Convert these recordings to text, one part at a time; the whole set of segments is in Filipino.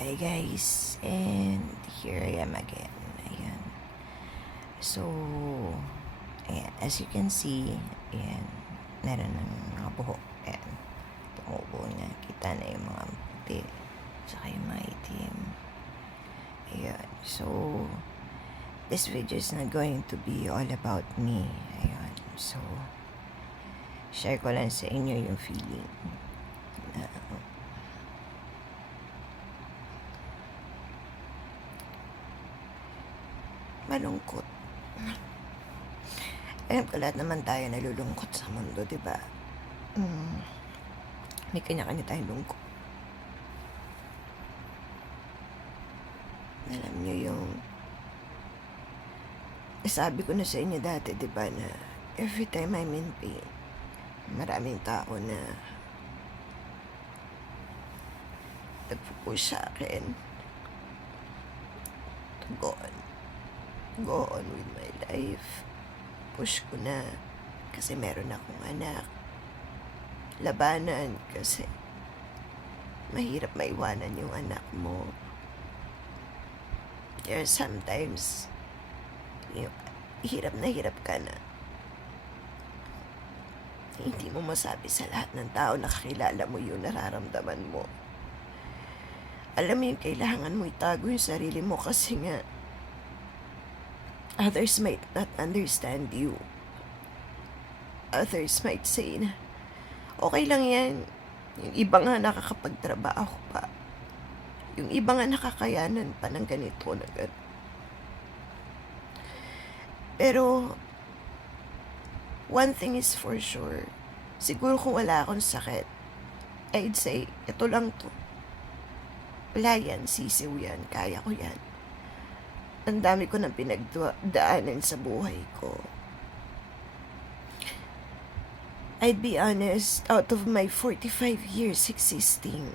Hi guys, and here I am again. Ayan. So, ayan, as you can see, ayan, meron ng mga buhok. Ayan, tumubo niya. Kita na yung mga puti, saka yung mga itim. Ayan, so, this video is not going to be all about me. Ayan, so, share ko lang sa inyo yung feeling na malungkot. Alam ko lahat naman tayo nalulungkot sa mundo, di ba? May kanya-kanya tayong lungkot. Alam nyo yung sabi ko na sa inyo dati, di ba, na every time I'm in pain, maraming tao na nagpupush sa akin to go on with my life. Push ko na kasi meron akong anak. Labanan kasi mahirap maiwanan yung anak mo. There are sometimes hirap ka na. Hindi mo masabi sa lahat ng tao na kakilala mo yung nararamdaman mo. Alam mo yung kailangan mo itago yung sarili mo kasi nga others might not understand you. Others might say na, okay lang yan. Yung iba nga nakakapagtrabaho pa. Yung iba nga nakakayanan pa ng ganito na ganito. Pero, one thing is for sure. Siguro kung wala akong sakit, I'd say, ito lang to. Wala yan, sisiw yan, kaya ko yan. Ang dami ko nang pinagdaanan sa buhay ko. I'd be honest, out of my 45 years existing,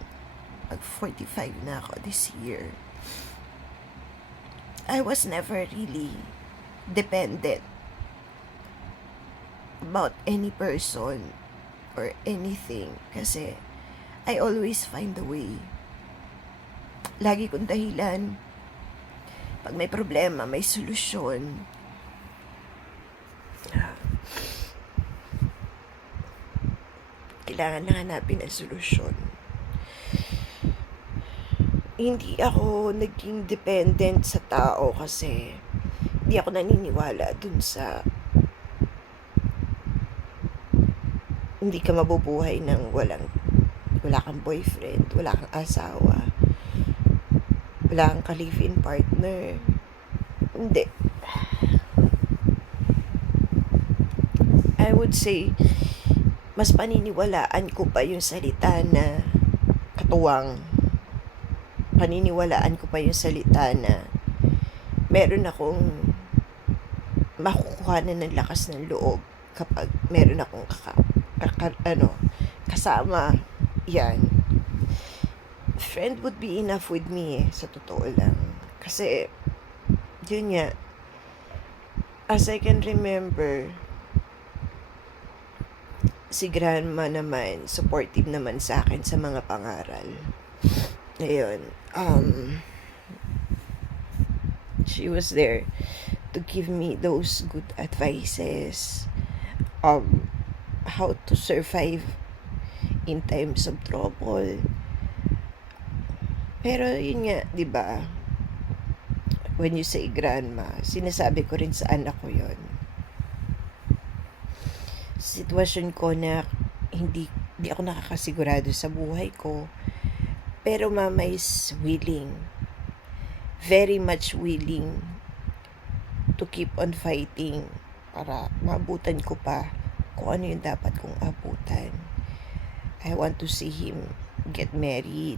mag-45 na ako this year, I was never really dependent about any person or anything kasi I always find a way. Lagi kong dahilan. Pag may problema, may solusyon. Kailangan na hanapin ang solusyon. Hindi ako naging dependent sa tao kasi hindi ako naniniwala dun sa hindi ka mabubuhay ng wala kang boyfriend, wala kang asawa, wala kang ka-live-in partner. Hindi. I would say, mas paniniwalaan ko pa yung salita na katuwang. Paniniwalaan ko pa yung salita na meron akong makukuha na ng lakas ng loob kapag meron akong kasama. Yan. Friend would be enough with me sa totoo lang. Kasi, yun nga, as I can remember, si grandma naman, supportive naman sa akin sa mga pangaral. Ayun, she was there to give me those good advices, how to survive in times of trouble. Pero yun nga, di ba? When you say grandma, sinasabi ko rin sa anak ko yun. Sitwasyon ko na hindi ako nakakasigurado sa buhay ko. Pero mama is willing, very much willing to keep on fighting para maabutan ko pa kung ano yung dapat kong abutan. I want to see him get married,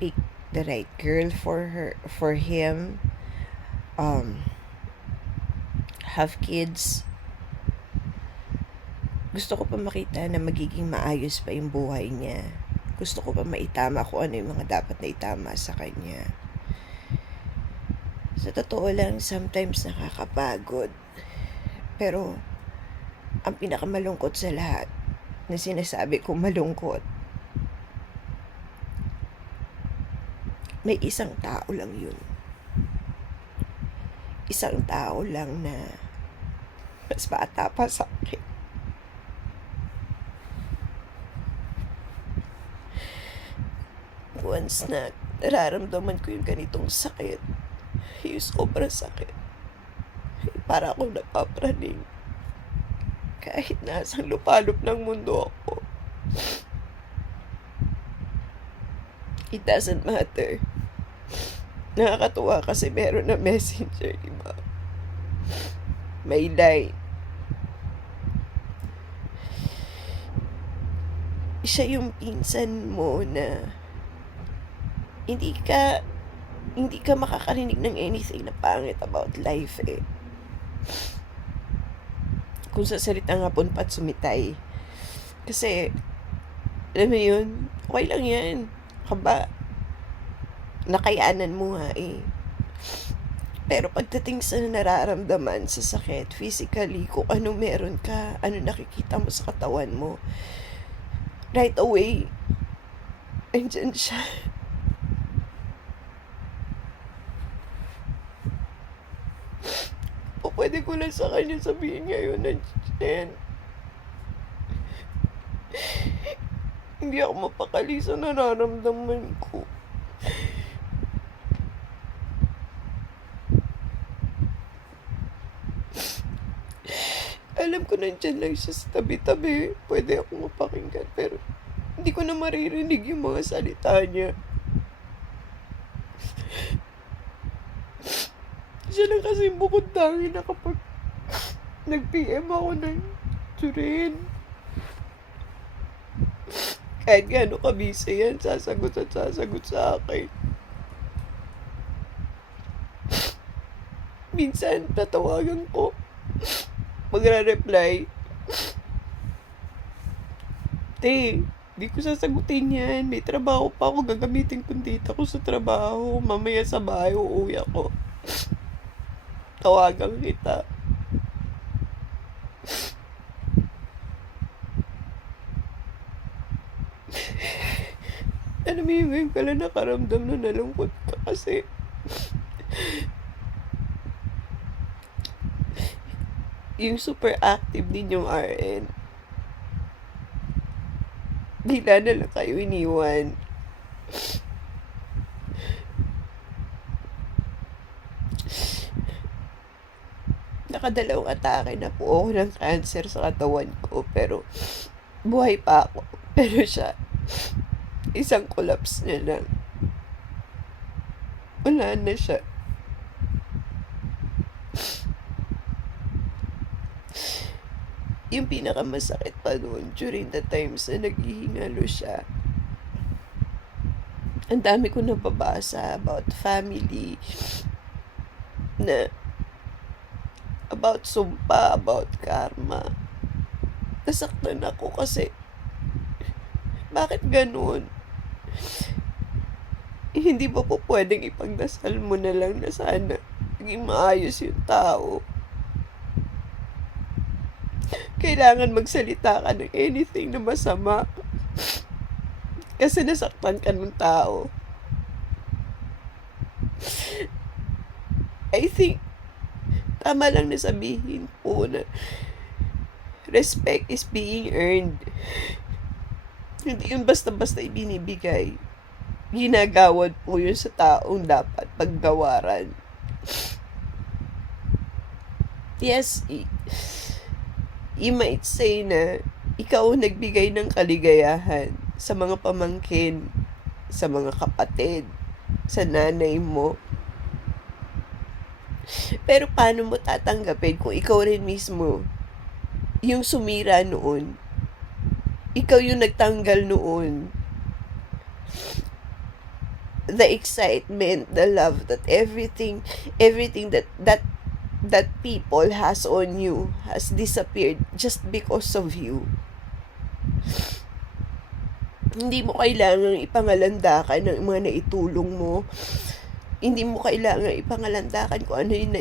pick the right girl for him, have kids. Gusto ko pa makita na magiging maayos pa yung buhay niya. Gusto ko pa maitama kung ano yung mga dapat na itama sa kanya. Sa totoo lang, sometimes nakakapagod. Pero, ang pinakamalungkot sa lahat na sinasabi ko malungkot, may isang tao lang yun. Isang tao lang na mas bata pa sa akin. Once na nararamdaman ko yung ganitong sakit, yung sobrang sakit, para akong napapraning. Kahit nasang lupalop ng mundo ako, it doesn't matter. Nakakatuwa kasi meron na messenger, diba? May line. Siya yung pinsan mo na hindi ka makakarinig ng anything na pangit about life eh. Kung sa salita nga punpat sumitay. Kasi, alam mo yun, okay lang yan. Kaba, nakayanan mo nga eh. Pero pagdating sa nararamdaman sa sakit, physically, kung ano meron ka, ano nakikita mo sa katawan mo, right away, andyan siya. O pwede ko lang sa kanya sabihin ngayon na Jen, hindi ako mapakali sa nararamdaman ko. Alam ko nandyan lang siya sa tabi-tabi. Pwede ako mapakinggan pero hindi ko na maririnig yung mga salita niya. Siya lang kasi bukod tangi na kapag nag-PM ako ng Turin. Kahit gaano kabisi yan, sasagot at sasagot sa akin. Minsan, tatawagan ko. Magre-reply. Di ko sasagutin yan. May trabaho pa ako. Gagamitin kong data ko sa trabaho. Mamaya sa bahay, uuwi ako. Tawagan kita. Ano mo yung ngayon ka lang nakaramdam na nalungkot ka kasi yung super active din yung RN. Bigla na lang kayo iniwan. Nakadalawang atake na po ako ng cancer sa katawan ko pero buhay pa ako. Pero siya, isang collapse niya lang. Wala na siya. Yung pinakamasakit pa noon during the times na naghihingalo siya. Ang dami ko nababasa about family na about sumpa, about karma. Nasaktan ako kasi bakit ganun? Hindi ba po pwedeng ipagdasal mo na lang na sana maging maayos yung tao? Kailangan magsalita ka ng anything na masama kasi nasaktan ka ng tao. I think tama lang na sabihin po na respect is being earned. Hindi yun basta-basta ibinibigay. Ginagawad po yun sa taong dapat paggawaran. Yes, you might say na ikaw ang nagbigay ng kaligayahan sa mga pamangkin, sa mga kapatid, sa nanay mo. Pero paano mo tatanggapin kung ikaw rin mismo yung sumira noon? Ikaw yung nagtanggal noon. The excitement, the love, that everything that people has on you has disappeared just because of you. Hindi mo kailangang ipangalandakan ng mga naitulong mo. Hindi mo kailangang ipangalandakan kung ano yung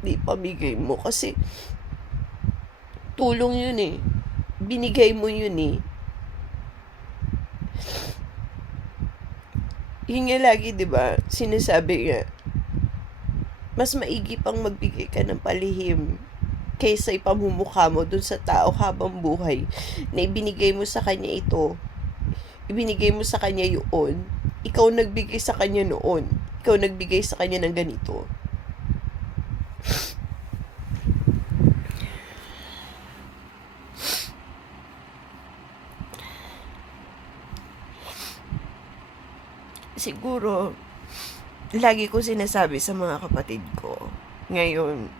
naipamigay mo. Kasi tulong yun eh. Binigay mo yun eh. Yun nga lagi, di ba? Sinasabi nga, mas maigi pang magbigay ka ng palihim kaysa ipamumukha mo dun sa tao habang buhay na ibinigay mo sa kanya ito, ibinigay mo sa kanya yun, ikaw nagbigay sa kanya noon, ikaw nagbigay sa kanya ng ganito. Siguro, lagi ko sinasabi sa mga kapatid ko, ngayon,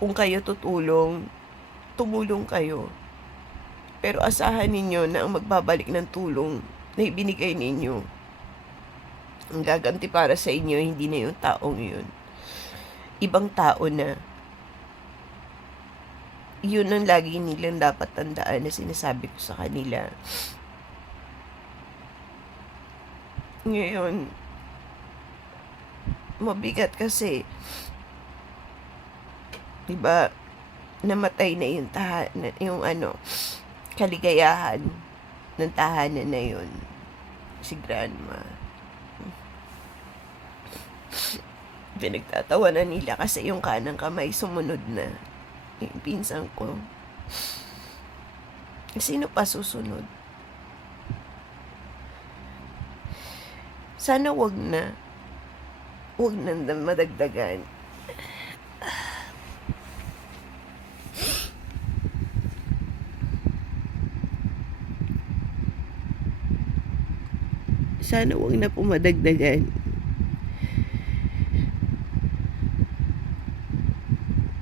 kung kayo tumulong kayo. Pero asahan ninyo na ang magbabalik ng tulong na ibinigay ninyo, ang gaganti para sa inyo, hindi na yung taong yun. Ibang tao na. Yun ang lagi nilang dapat tandaan na sinasabi ko sa kanila. Ngayon, mabigat kasi, diba, namatay na yung kaligayahan ng tahanan na yun. Si grandma. Pinagtatawanan nila kasi yung kanang kamay sumunod na. Yung pinsan ko. Sino pa susunod? Sana wag na madagdagan. Sana wag na po madagdagan.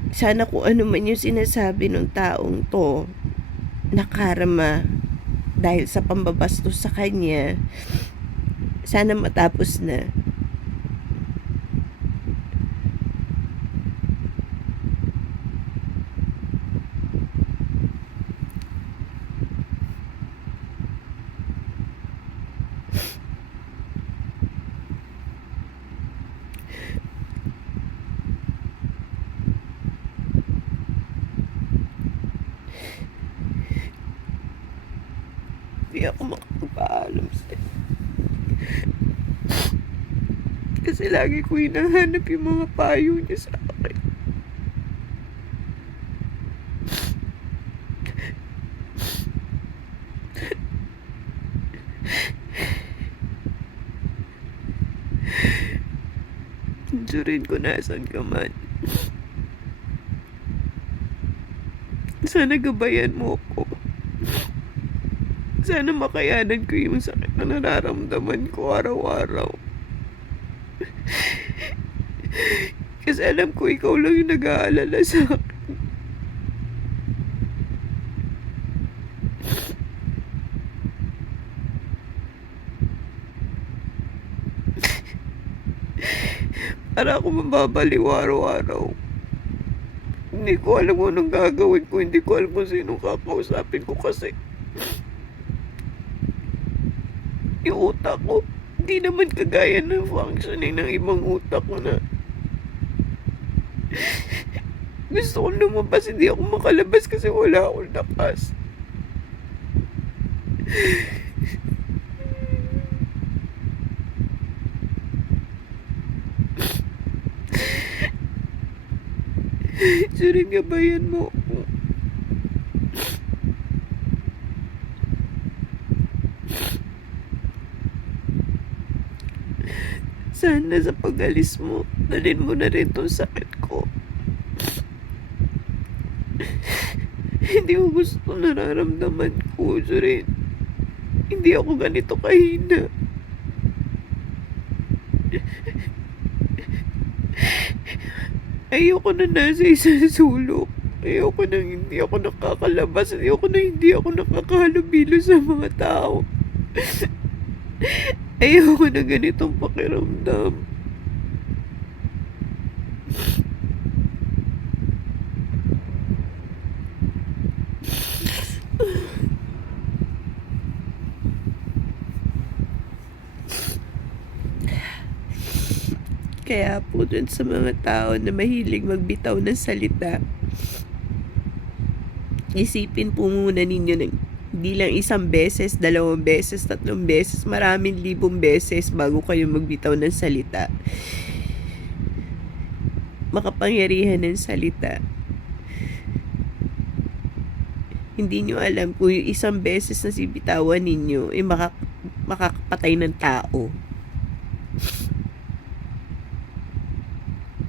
Sana kung ano man yung sinasabi ng taong to, nakarama dahil sa pambabastos sa kanya, sana matapos na. Hindi ako makapagpaalam sa'yo. Kasi lagi ko hinahanap yung mga payo niya sa akin. Surin ko nasan ka man. Sana gabayan mo ko. Sana makayanan ko yung sakit na nararamdaman ko araw-araw. Kasi alam ko ikaw lang yung nag-aalala sa akin. Para ako mababaliw araw-araw. Hindi ko alam kung anong gagawin ko. Hindi ko alam kung sinong kakausapin ko kasi yung utak ko, hindi naman kagaya ng functioning ng ibang utak ko na gusto ko lumabas, hindi ako makalabas kasi wala akong lakas. Suring gabayan mo ako. Sana sa pag-alis mo, dalhin mo na rin tong sakit ko. Hindi ko gusto nararamdaman ko, Surin. Hindi ako ganito kahina. Ayoko na nasa isang sulok. Ayoko na hindi ako nakakalabas. Ayoko na hindi ako nakakahalubilo sa mga tao. Ayoko na ganitong pakiramdam. Kaya po dun sa mga tao na mahilig magbitaw ng salita, isipin po muna ninyo ng Hindi lang isang beses, 2 beses, 3 beses, maraming libong beses bago kayo magbitaw ng salita. Makapangyarihan ng salita. Hindi nyo alam kung yung isang beses na sibitawan ninyo ay makakapatay ng tao.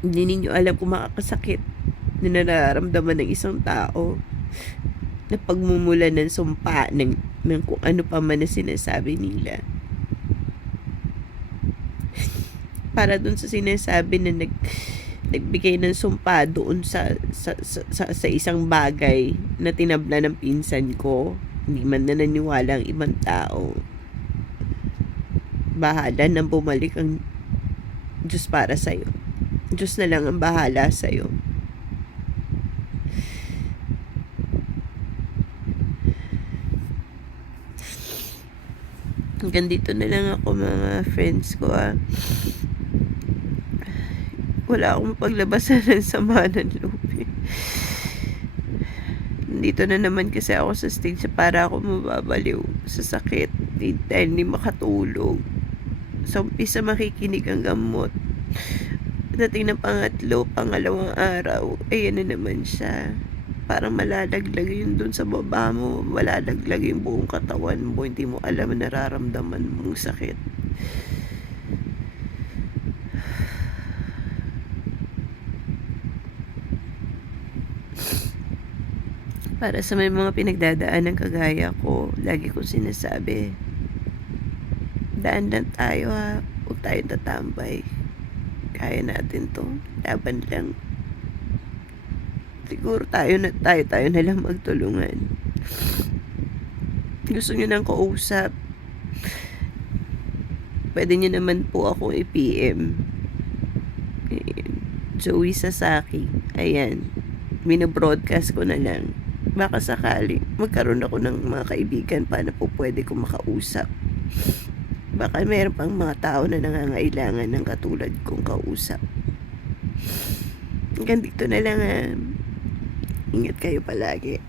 Hindi ninyo alam kung makakasakit na nararamdaman ng isang tao na pagmumula ng sumpa ng kung ano pa man na sinasabi nila. Para dun sa sinasabi na nagbigay ng sumpa doon sa isang bagay na tinabla ng pinsan ko, hindi man na naniwala ang ibang tao. Bahala nang bumalik ang Diyos para sa'yo. Diyos na lang ang bahala sa'yo. Hanggang dito na lang ako mga friends ko Wala akong paglabasan ng sama ng loob Dito na naman kasi ako sa stage para ako mababaliw sa sakit dahil hindi makatulog. Sa umpisa makikinig ang gamot. Dating ng pangalawang araw, ayan na naman siya. Parang malalaglag yun dun sa baba mo. Malalaglag yung buong katawan mo. Hindi mo alam na nararamdaman mong sakit. Para sa may mga pinagdadaan ng kagaya ko, lagi kong sinasabi, daan lang tayo huwag tayong tatambay. Kaya natin to, laban lang. Siguro tayo na lang magtulungan. Gusto nyo ng kausap, pwede nyo naman po akong i-PM. Joey Sasaki, ayan, minobroadcast ko na lang. Baka sakali magkaroon ako ng mga kaibigan pa na po pwede kong makausap. Baka mayroon pang mga tao na nangangailangan ng katulad kong kausap. Hanggang dito na lang Ingat kayo palagi.